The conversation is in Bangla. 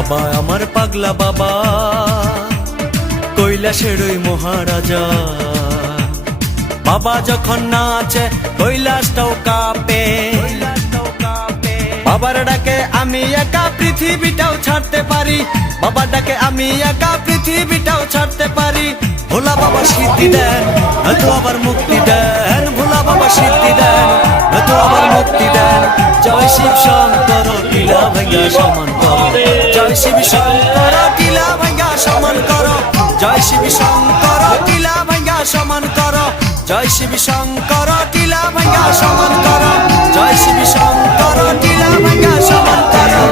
বাবা আমার পাগলা বাবা, কৈলাসের ওই মহারাজা। বাবা যখন নাচে কৈলাসটাও কাঁপে, বাবার ডাকে আমি একা পৃথিবীটাও ছাড়তে পারি, বাবার ডাকে আমি একা পৃথিবীটাও ছাড়তে পারি। ভোলা বাবা সিদ্ধি দেন, নয়তো আবার মুক্তি দেন, ভোলা বাবা সিদ্ধি দেন, নয়তো আবার মুক্তি দেন। জয় শিব শঙ্কর টিলা ভাঙ্গা সমান করো, জয় শিব শঙ্কর টিলা ভাঙ্গা সমান করো, জয় শিব শঙ্কর টিলা ভাঙ্গা সমান করো, জয় শিব শঙ্কর টিলা ভাঙ্গা সমান করো, জয় শিব শঙ্কর টিলা ভাঙ্গা সমান করো।